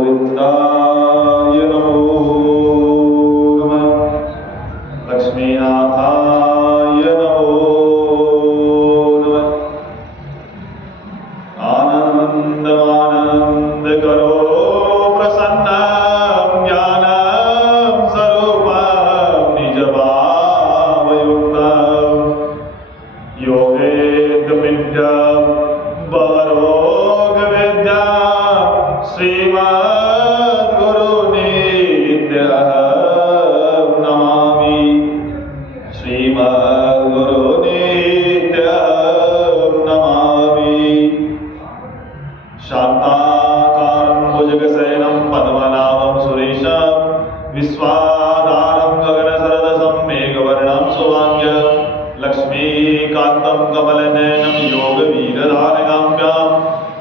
गोविंदाय नमो नमः। लक्ष्मीनाथाय नमो नमः। आनंद करो प्रसन्नं ज्ञानं स्वरूपं निजभावयुक्तं योगेन्द्रविद्यां वरोगविद्यां श्रीमद्गुरुनित्यं नमामि। श्रीमद्गुरुनित्यं नमामि। शान्ताकारं भुजगशयनं पद्मनाभं सुरेशं विश्वाधारं गगनसदृशं मेघवर्णं शुभांगं लक्ष्मीकान्तं कमलनयनं योगवीरधारकाम्यां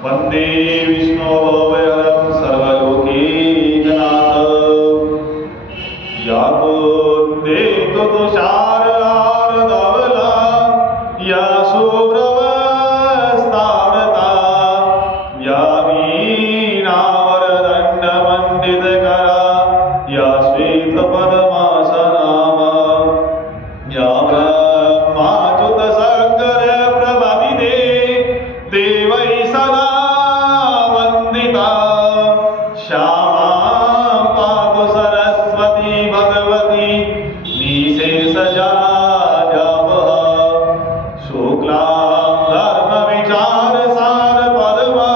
वन्दे विष्णुभवहरं सर्वलोकैकनाथं। या कुन्देतु तुषारहारधवला या शुभ्रवस्त्रावृता या वीणावरदण्डमण्डितकरा या श्वेतपद्मासना या ब्रह्माच्युतशङ्करप्रभविते देवैः सदा वन्दिता। श्यामां पातु सरस्वती भगवती निःशेषजाड्यापहा। शुक्लां धर्मविचारसारपदमा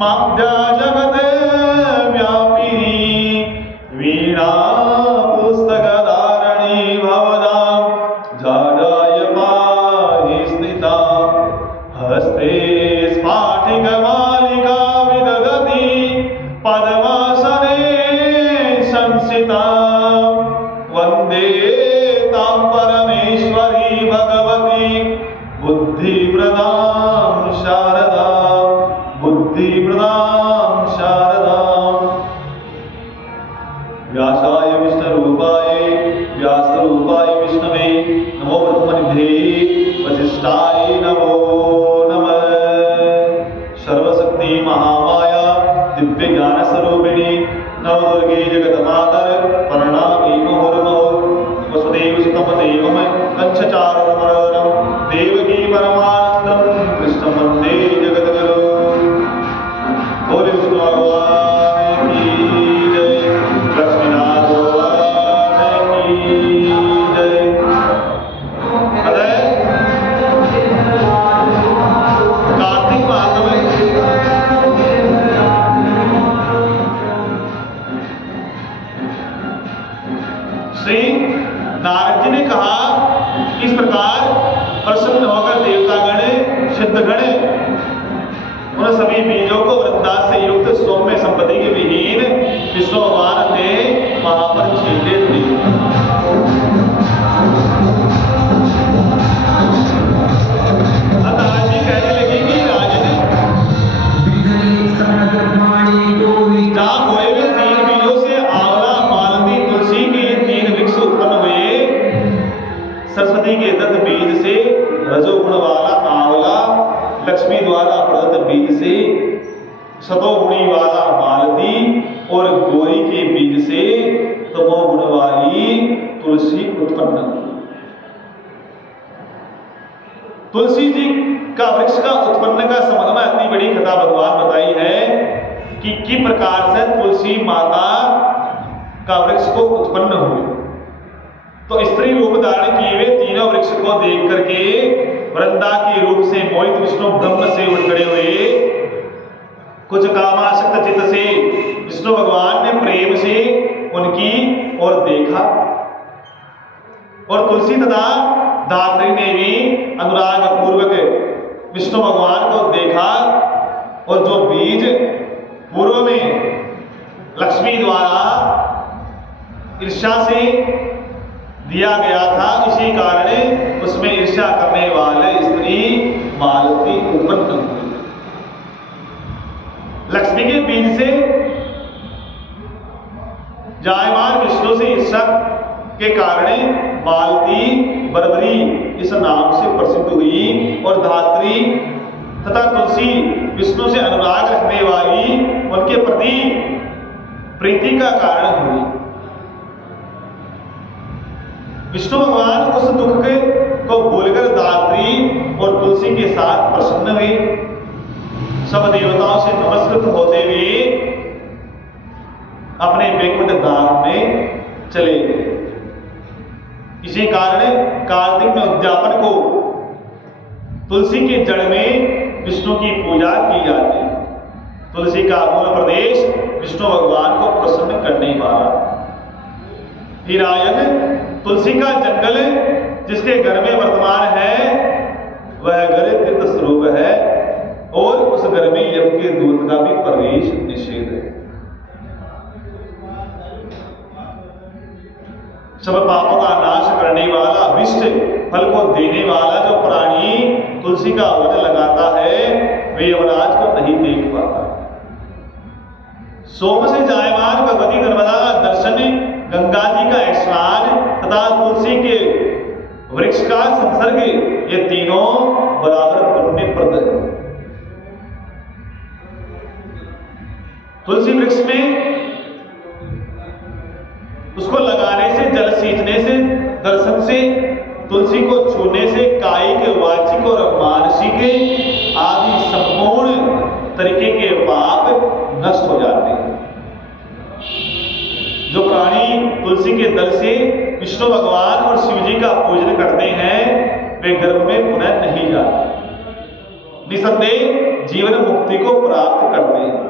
माध्या जगते व्यापिनी वीणा पुस्तकधारिणी भवदां जाडाय पाहि स्थिता। हस्ते स्फाटिकमालिका विदधति पद्मासने संस्थिता। वन्दे तां परमेश्वरी भगवती बुद्धिप्रदां शारदां बुद्धिप्रदां शारदाम्। व्यासाय विष्णुरूपाय व्यासरूपाय विष्णवे नमो ब्रह्मनिधे वसिष्ठाय नमो नमः। सर्वशक्ति महामाया दिव्य ज्ञान स्वरूपिणी नवदुर्गे जगन्मातर प्रणमामि मुहुर्मुहुः। वसुदेव सुतं देवं कंसचारूरमरधरं देवकी परमानन्दं कृष्णं वन्दे जगद्गुरुं। बोले विष्णु भगवान की जय। लक्ष्मीनाथ भगवान की जय। कार्तिक माह में श्री नारद जी ने कहा, इस प्रकार प्रसन्न होकर देवतागण सिद्धगण उन सभी बीजों को वृंदास से युक्त सौम्य संपत्ति के विहीन विष्णु भगवान ने वहां पर छींटे थे। नारद जी कहने लगे कि राजन, जहां बोए हुए 3 बीजों से आंवला मालती तुलसी के 3 वृक्ष उत्पन्न हुए, सरस्वती के दत्त बीज से रजोगुण वाला आंवला, लक्ष्मी द्वारा प्रदत्त बीज से सतोगुणी वाला मालती और गौरी के बीज से तमोगुण वाली तुलसी उत्पन्न हुई। तुलसी जी का वृक्ष का उत्पन्न का संबंध में इतनी बड़ी कथा भगवान बताई है कि किस प्रकार से तुलसी माता का वृक्ष को उत्पन्न हुए। तो स्त्री रूप धारण किए हुए तीनों वृक्ष को देख करके वृंदा के रूप से मोहित विष्णु ब्रह्म से उठ खड़े हुए। कुछ कामासक्त चित्त से विष्णु भगवान ने प्रेम से उनकी ओर देखा और तुलसी तथा धात्री ने भी अनुराग पूर्वक विष्णु भगवान को देखा और जो बीज पूर्व में लक्ष्मी द्वारा ईर्ष्या से दिया गया था, इसी कारण उसमें ईर्ष्या करने वाले स्त्री मालती उत्पन्न हुई। लक्ष्मी के बीज से जायमान विष्णु से ईर्ष्या के कारण मालती बरबरी इस नाम से प्रसिद्ध हुई और धात्री तथा तुलसी विष्णु से अनुराग रखने वाली, उनके प्रति प्रीति का कारण हुई। विष्णु भगवान उस दुख को भूलकर दात्री और तुलसी के साथ प्रसन्न हुए, सब देवताओं से नमस्कृत होते हुए अपने वैकुंठ धाम में चले गए। इसी कारण कार्तिक में उद्यापन को तुलसी के जड़ में विष्णु की पूजा की जाती है। तुलसी का मूल प्रदेश विष्णु भगवान को प्रसन्न करने वाला। ही राजन, तुलसी का जंगल जिसके घर में वर्तमान है वह घर तीर्थ स्वरूप है और उस घर में यम के दूत का भी प्रवेश निषेध है। सब पापों का नाश करने वाला, अभिष्ट फल को देने वाला जो प्राणी तुलसी का वन लगाता है वे यमराज को नहीं देख पाता। सोम से जायमान भगवती नर्मदा का दर्शन, गंगा जी का स्नान तथा तुलसी के वृक्ष का संसर्ग, ये तीनों बराबर पुण्यप्रद है। तुलसी वृक्ष में उसको लगाने से, जल सींचने से, दर्शन से, तुलसी को छूने से कायिक, वाचिक और मानसिक आदि संपूर्ण तरीके के पाप नष्ट हो जाते हैं। जो प्राणी तुलसी के दल से विष्णु भगवान और शिव जी का पूजन करते हैं वे गर्भ में पुनः नहीं जाते, निसंदेह जीवन मुक्ति को प्राप्त करते हैं।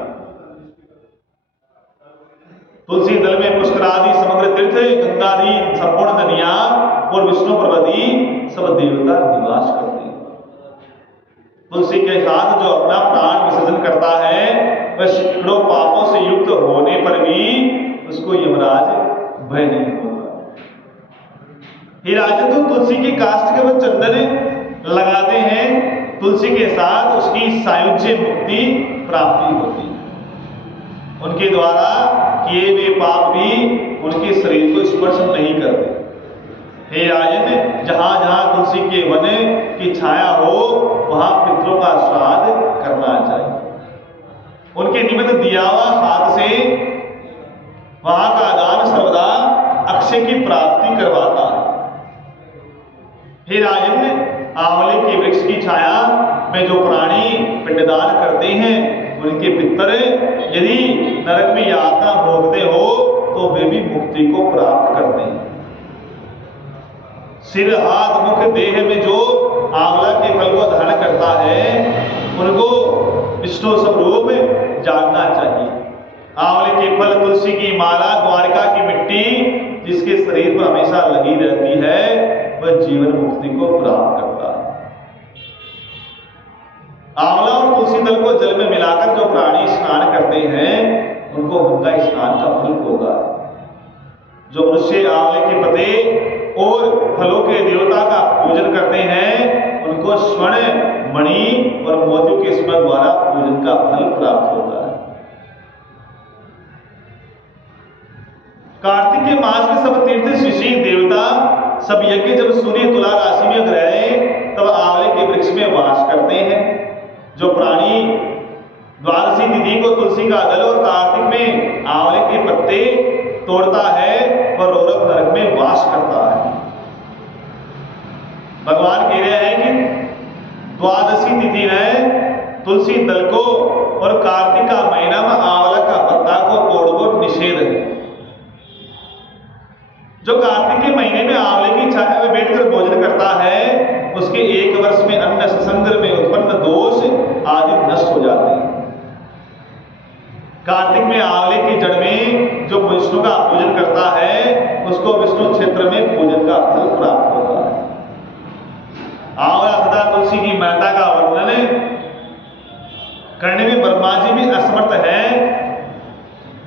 तुलसी दल में पुष्करादि समग्र तीर्थ, गंगादि संपूर्ण नदियां और विष्णु पर्वती सब देवता निवास करते हैं। तुलसी के साथ जो अपना प्राण विसर्जन करता है वह सैकड़ों पापों से युक्त होने पर भी उसको यमराज भय नहीं होता। हे राजन, तो तुलसी की काष्ठ के वो चंदन लगाते हैं, तुलसी के साथ उसकी सायुज्य मुक्ति प्राप्ति होती है। उनके द्वारा किए हुए पाप भी उनके शरीर को स्पर्श नहीं करते। हे राजन, जहां जहां तुलसी के वन की छाया हो वहां पितरों का श्राद्ध करना चाहिए। उनके निमित्त दिया हुआ हाथ से वहां का दान सर्वदा अक्षय की प्राप्ति करवाता है। हे राजन, आंवले के वृक्ष की छाया में जो प्राणी पिंडदान करते हैं उनके पितर यदि नरक में यातना भोगते हो तो वे भी मुक्ति को प्राप्त करते हैं। सिर, हाथ, मुख, देह में जो आंवला के फल को धारण करता है उनको विष्णु स्वरूप जानना चाहिए। आंवले के फल, तुलसी की माला, द्वारिका की मिट्टी जिसके शरीर पर हमेशा लगी रहती है वह जीवन मुक्ति को प्राप्त करता है। आंवला और तुलसी दल को जल में मिलाकर जो प्राणी स्नान करते हैं उनको गंगा स्नान का फल होगा। जो मनुष्य आंवले के पत्ते और फलों के देवता का पूजन करते हैं उनको स्वर्ण, मणि और मोतियों के स्मरण द्वारा पूजन का फल प्राप्त होता है। कार्तिक के मास में सब तीर्थ, ऋषि, देवता सब यज्ञ जब सूर्य तुला राशि में ग्रहे तब आंवले के वृक्ष में वास करते हैं। जो प्राणी द्वादशी तिथि को तुलसी का दल और कार्तिक में आंवले के पत्ते तोड़ता है वह रोरक नरक में वास करता है। भगवान कह रहे हैं कि द्वादशी तिथि में तुलसी दल को और कार्तिक का महीना में आंवला का पत्ता को तोड़ो निषेध है। जो कार्तिक के महीने में आंवले की छाया में बैठकर भोजन करता है उसके एक वर्ष में अन्न संसर्ग में उत्पन्न दोष आदि नष्ट हो जाते हैं। कार्तिक में आंवले की जड़ में जो विष्णु का पूजन करता है उसको विष्णु क्षेत्र में पूजन का फल प्राप्त होता है। आंवला तथा तुलसी की महत्ता का वर्णन करने में ब्रह्मा जी भी असमर्थ है।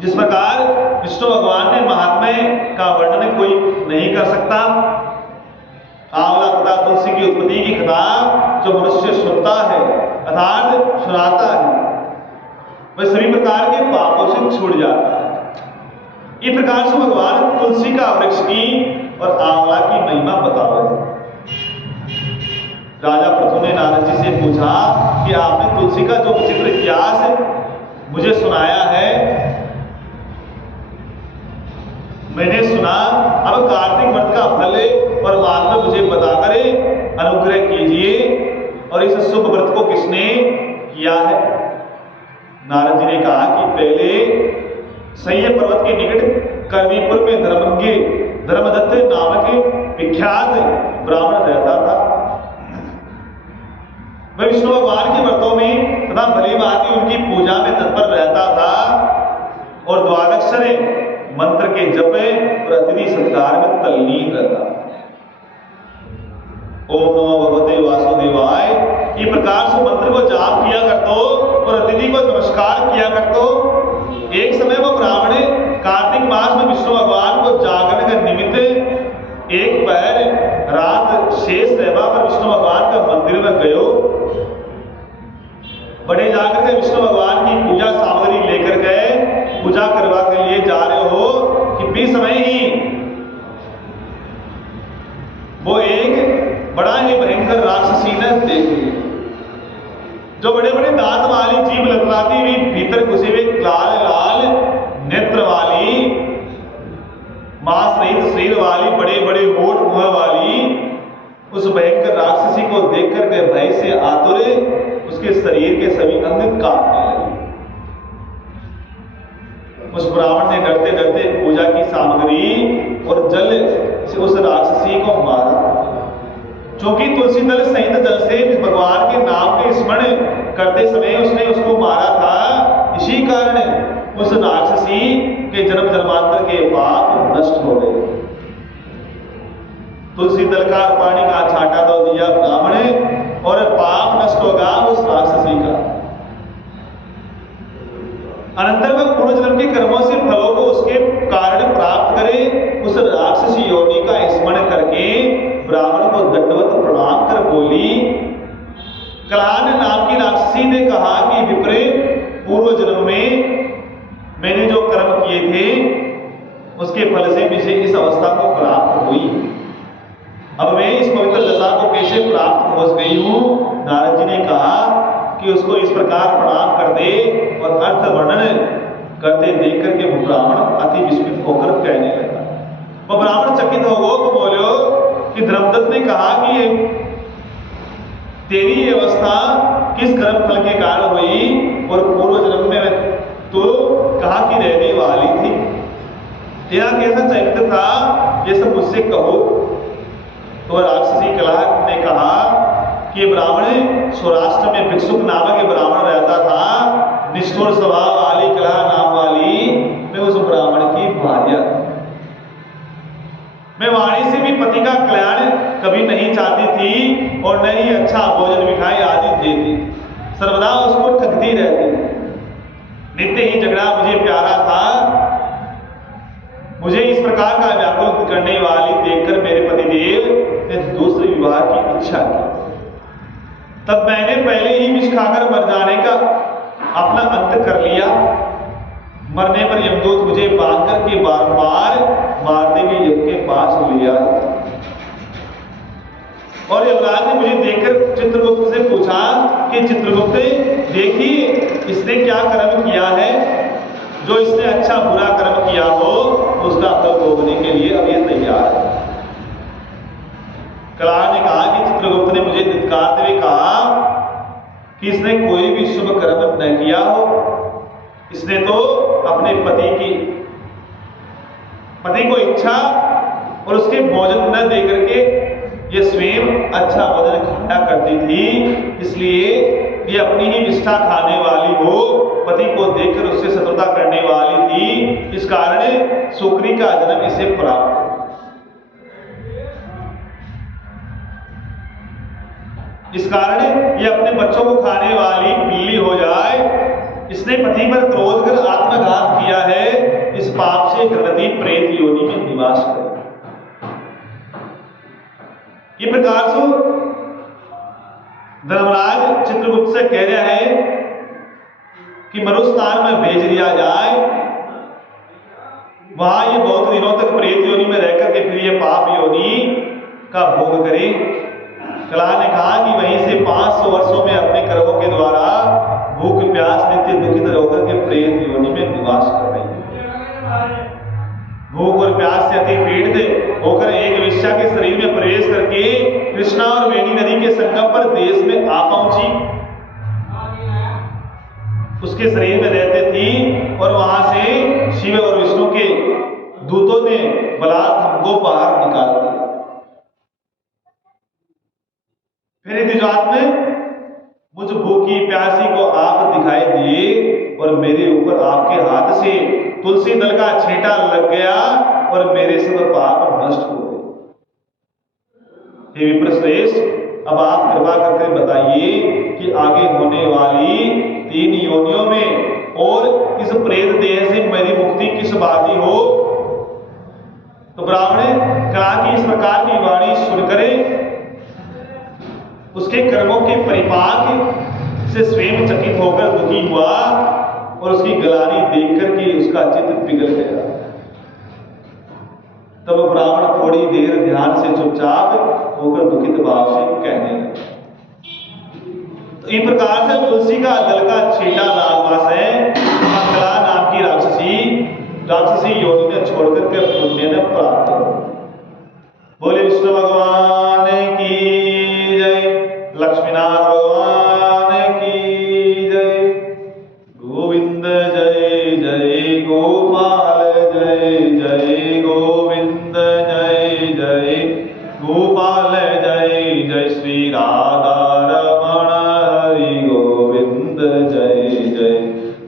जिस प्रकार विष्णु भगवान ने महात्म्य का वर्णन कोई नहीं कर सकता, आंवला तथा तुलसी की उत्पत्ति की कथा जो मनुष्य सुनता है अर्थात सुनाता है वह सभी प्रकार के पापों से छूट जाता है। इस प्रकार से भगवान तुलसी का वृक्ष की और आंवला की महिमा बताओ। राजा पृथु ने नारद जी से पूछा कि आपने तुलसी का जो विचित्र इतिहास मुझे सुनाया है मैंने सुना, अब कार्तिक व्रत का फल और महात्मा मुझे बताकर अनुग्रह कीजिए, और इस शुभ व्रत को किसने किया है? नारद जी ने कहा कि पहले सह्य पर्वत के निकट कर्वीपुर में धर्मदत्त नामक विख्यात ब्राह्मण रहता था। वह विष्णु भगवान के व्रतों में तथा भली भांति उनकी पूजा में तत्पर रहता था और द्वादक्षर मंत्र के जप और अतिथि सत्कार में तल्लीन रहता। ओम नमो भगवते वासुदेवाय इस प्रकार से मंत्र को जाप किया करतो और अतिथि को नमस्कार किया करतो। एक समय वो ब्राह्मण कार्तिक मास में विष्णु भगवान को जागरण के निमित्त एक पहर रात शेष रहवा पर विष्णु भगवान का मंदिर में गयो। बड़े जाकर के विष्णु भगवान की पूजा सामग्री लेकर गए, पूजा करवा के लिए जा रहे हो कि बीच समय ही वो एक बड़ा ही भयंकर राक्षसी ने देख लिया, जो बड़े बड़े दांत वाली, जीभ लटकाती हुई, भीतर घुसे हुए लाल लाल नेत्र वाली, मांस रहित शरीर वाली, बड़े बड़े होठ मुंह वाली उस भयंकर राक्षसी को देखकर के भय से आतुर उसके शरीर के सभी अंग कांपने लगे। उस ब्राह्मण ने डरते डरते पूजा की सामग्री और जल से उस राक्षसी को मारा। क्योंकि तुलसी दल सहित जल से भगवान के नाम के स्मरण करते समय उसने उसको मारा था, इसी कारण उस राक्षसी के जन्म जन्मांतर के पाप नष्ट हो गए। तुलसी दल का पानी का छाटा तो दिया ब्राह्मण और पाप नष्ट होगा उस राक्षसी का। अनंतर वह पूर्व जन्म के कर्मों से फलों को उसके कारण प्राप्त करे। उस राक्षसी योनि का स्मरण करके ब्राह्मण को दंडवत प्रणाम कर बोली। कलान नाम की राक्षसी ने कहा कि विपरीत पूर्व जन्म में मैंने जो कर्म किए थे उसके फल से मुझे इस अवस्था को प्राप्त हुई। अब मैं इस पवित्र दशा को कैसे प्राप्त पहुंच गई हूं? नारद जी ने कहा कि उसको इस प्रकार प्रणाम कर दे, और अर्थ वर्णन करते देख करके वो ब्राह्मण अति विस्मित होकर कहने लगा। वो ब्राह्मण चकित हो गो, तो बोलो कि धर्मदत्त ने कहा कि तेरी अवस्था किस कर्म फल के कारण हुई, और पूर्व जन्म में तो कहाँ की रहने वाली थी, तेरा कैसा चरित्र था, ये सब मुझसे कहो। तो राक्षसी कला ने कहा कि ब्राह्मण सौराष्ट्र में भिक्षुक नामक ब्राह्मण रहता था, निष्ठुर स्वभाव वाली, कला नाम वाली। मैं उस ब्राह्मण की भार्या थी। मैं वाणी से भी पति का कल्याण कभी नहीं चाहती थी और न ही अच्छा भोजन मिठाई आदि देती, सर्वदा उसको ठगती रहती। नित्य ही झगड़ा मुझे प्यारा था। मुझे इस प्रकार का व्याकुल करने वाली देखकर मेरे पतिदेव ने दूसरे विवाह की इच्छा की। तब मैंने पहले ही विष खाकर मर जाने का अपना अंत कर लिया। मरने पर यमदूत मुझे बांध करके बार-बार मारते हुए यम के पास ले आए, और यमराज ने मुझे देखकर चित्रगुप्त से पूछा कि चित्रगुप्त देखिए इसने क्या कर्म किया है, जो इसने अच्छा बुरा कर्म किया हो उसका फल भोगने के लिए अब ये तैयार है। कला ने कहा कि चित्रगुप्त ने मुझे धिक्कारते हुए कहा कि इसने कोई भी शुभ कर्म न किया हो, इसने तो अपने पति को इच्छा और उसके भोजन न दे करके ये स्वयं अच्छा भोजन खाया करती थी, इसलिए ये अपनी ही निष्ठा खाने वाली हो, पति को देखकर उससे शत्रुता करने वाली थी, इस कारण शुक्री का जन्म इसे प्राप्त। इस कारण ये अपने बच्चों को खाने वाली बिल्ली हो जाए। इसने पति पर क्रोध कर आत्मघात किया है, इस पाप से गृहती प्रेत योनि में निवास करे। ये प्रकार से धर्मराज चित्रगुप्त से कह रहा है कि मरुस्थान में भेज दिया जाए, वहां ये बहुत दिनों तक प्रेत योनि में रहकर के फिर ये पाप योनि का भोग करे। कला ने कहा कि वहीं से 500 वर्षों में अपने कर्मों के द्वारा भूख प्यास नित्य दुखित होकर के प्रेत योनि में निवास कर रही है। भूख और प्यास से अति पीड़ित होकर एक वेश्या के शरीर में प्रवेश करके कृष्णा और वेणी नदी के संगम पर देश में आ पहुंची। उसके शरीर में रहते थी और वहां से शिव और विष्णु के दूतों ने बलात् हमको बाहर निकाल दिया। फिर द्विजात में मुझ भूखी प्यासी को आप दिखाई दिए और मेरे ऊपर आपके हाथ से तुलसी दल का छींटा लग गया और मेरे सब पाप नष्ट हो गए। हे विप्रश्रेष्ठ, अब आप कृपा करके बताइए कि आगे होने वाली 3 योनियों में और इस प्रेत देह से मेरी मुक्ति किस बात हो। तो ब्राह्मण कहा कि इस प्रकार की वाणी सुनकर उसके कर्मों के परिपाक से स्वयं चकित होकर दुखी हुआ और उसकी गलानी देख करके उसका चित्त पिघल गया। तब ब्राह्मण थोड़ी देर ध्यान से चुपचाप होकर दुखित भाव से कहने लगा। तो इस प्रकार से तुलसी का दल का छींटा नागवास है कला नाम की राक्षसी योनि ने छोड़कर के पुण्य ने प्राप्त हो। बोले विष्णु भगवान की जय, लक्ष्मीनाथ भगवान की जय, गोविंद जय जय गोपाल जय जय गोविंद जय जय गोपाल जय जय श्री राधा रमण हरि गोविंद जय जय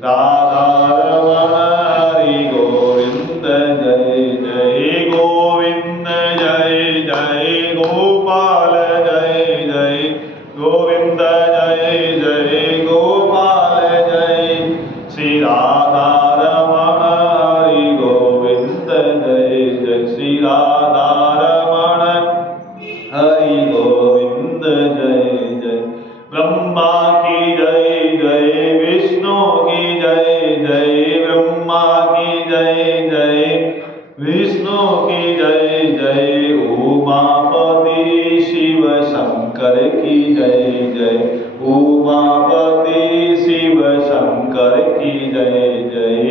राधा रमण हरि गोविंद जय जय गोविंद जय जय गोपाल जय जय गोविंद जय जय गोपाल जय श्री राधा रमण हरि गोविंद जय जय श्री राधा रमण हरि गोविंद जय जय। ब्रह्मा की जय जय, विष्णु की जय जय, ब्रह्मा की जय जय, विष्णु की जय जय, उमापति शिव शंकर की जय जय, उमापति शिव शंकर की जय जय।